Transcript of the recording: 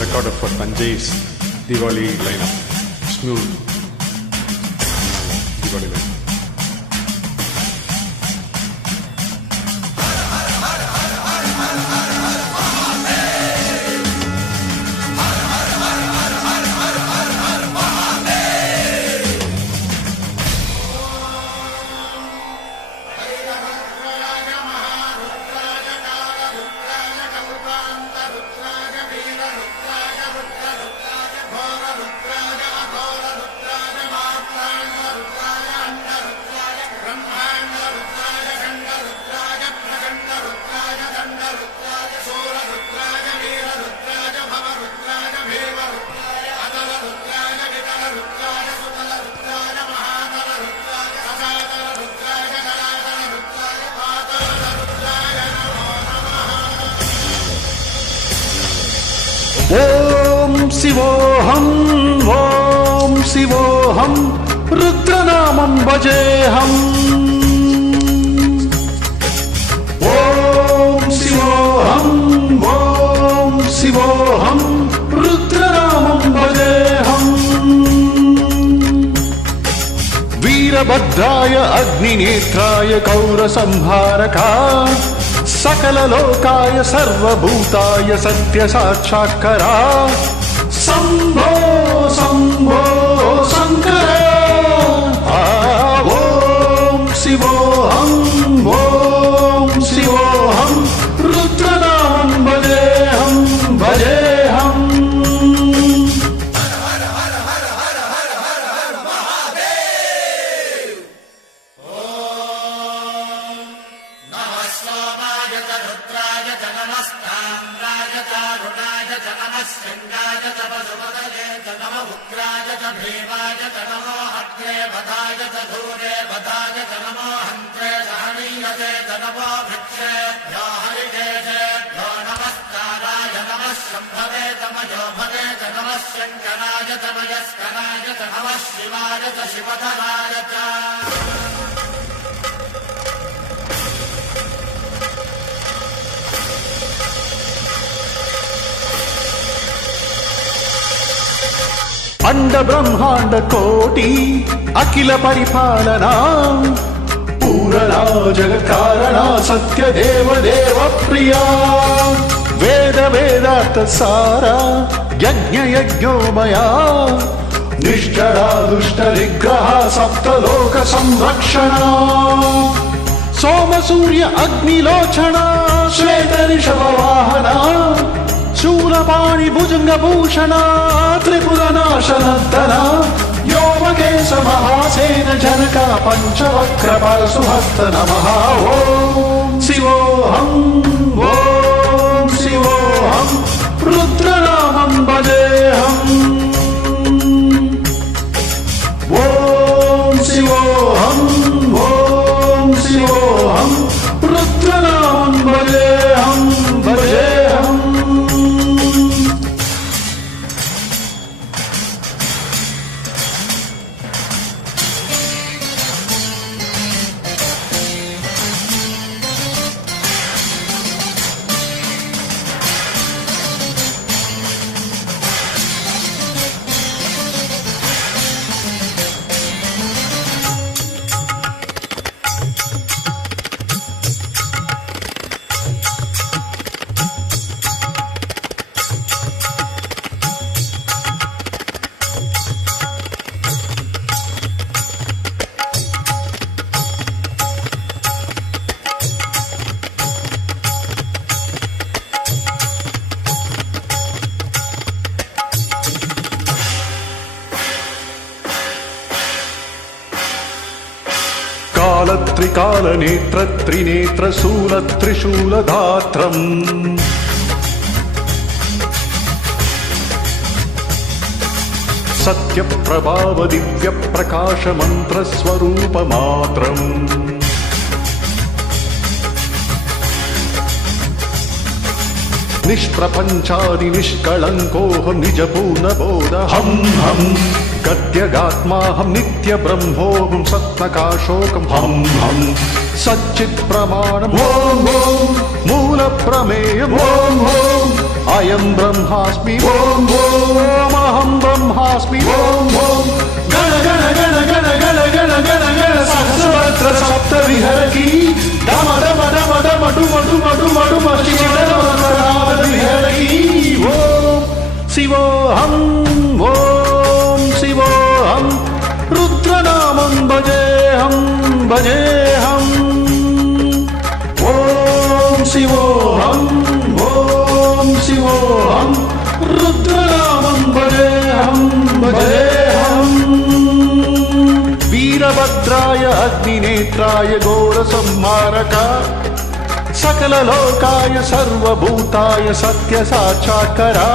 recorded for Tanjai's Diwali lineup. Smooth Diwali lineup. ఓం శివోహం ఓం శివోహం రుద్రనామం భజేహం. ఓం శివోహం ఓం శివోహం రుద్రనామం భజేహం. వీరభద్రాయ అగ్నినేత్రాయ కౌరసంహారకా సకల లోకాయ సర్వభూతాయ సత్య సాక్షాత్కరా శంభో శంభో శంకర. ఓం శివోహం ఓం శివోహం రుద్రనామం భజేహం భజేహం. శృంగాయ చ పశుపతయే చ నమ ఉగ్రాయ చ భీమాయ చ నమో హత్రే వధాయ చ ధూరే వధాయ చ నమో హంత్రే సహనీయతే చ నమో వృక్షేభ్యో హరికేశేభ్యో నమస్కారాయ నమః శంభవే తమయో భవే చ నమః శంకరాయ చ మయస్కరాయ చ నమః శివాయ చ శివధరాయ చ. అండ బ్రహ్మాండ కోటి అఖిల పరిపాలనా పూరణా జగత్కారణా సత్య దేవ దేవ ప్రియా వేద వేదార్థ సారా యజ్ఞ యజ్ఞోమయా నిష్ఠరా దుష్ట నిగ్రహ సప్తలోక సంరక్షణ సోమ సూర్య అగ్నిలోచన శ్వేత రిషభ వాహన శూలపాణి భుజంగభూషణ త్రిపురనాశనద్దన వ్యోమకేశ మహాసేన జనక పంచవక్రపాల సుహస్త నమః. ఓం శివోహం ఓం శివోహం రుద్రనామం భజేహం. ఓం శివోహం ఓం శివోహం రుద్రనామం భజేహం భజేహం. కాలత్రికాలనేత్ర త్రినేత్ర శూల త్రిశూలధాత్రం సత్యప్రభావ దివ్య ప్రకాశ మంత్ర స్వరూపమాత్రం నిష్ప్రపంచాది నిష్కళంకోహం నిజపూర్ణబోధహం హం గద్యగాత్మాహం నిత్య బ్రహ్మోహం సత్నకాశోకం హం హం సచ్చిత్ ప్రమాణం ఓం ఓం మూల ప్రమేయం ఓం ఓం అయం బ్రహ్మాస్మి ఓం ఓం అహం బ్రహ్మాస్మి ఓం ఓం గణ గణ గణ గణ గణ గణ గణ గణ సహస్రవక్ర సప్త విహరకి డమ డమ డమ డమ డుమ డుమ డుమ డుమ విహరకి ఓం శివోహం ఓం శివోహం రుద్రనామం భజేహం భజేహం ఓం శివోహం ఓం శివోహం రుద్రనామం భజేహం భజేహం వీరభద్రాయ అగ్నినేత్రాయ ఘోర సంహారక సకల లోకాయ సర్వభూతాయ సత్య సాక్షాత్కరా